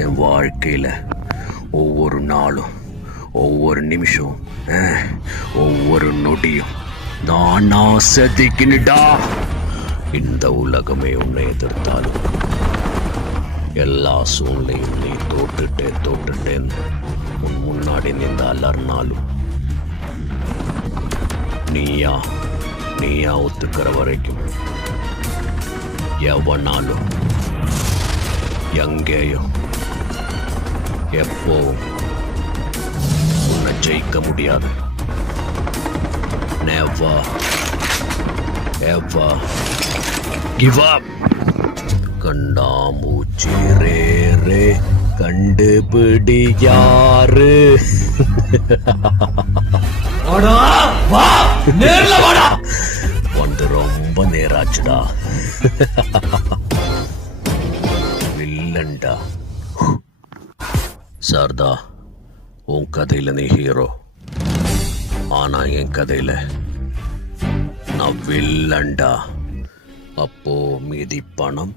என் வாழ்க்கையில் ஒவ்வொரு நாளும், ஒவ்வொரு நிமிஷம், ஒவ்வொரு நொடியும் நான் செதுக்கினுடா. இந்த உலகமே உன்னை எதிர்த்தாலும், எல்லா சூழ்நிலையும் நீ தோட்டுட்டேன்னு உன் முன்னாடி நின்று அலர்னாலும், நீயா ஒத்துக்கிற வரைக்கும் எவனாலும் எங்கேயும் எப்போவும் உன்னை ஜெயிக்க முடியாது. Never ever give up. கண்டாமூச்சி ரே கண்டுபிடி யாரு. வந்து ரொம்ப நேராச்சுடா. வில்லன்டா. சாரதா, உன் கதையில நீ ஹீரோ, ஆனா என் கதையில நான் வில்லன்டா. அப்போ மீதி பணம்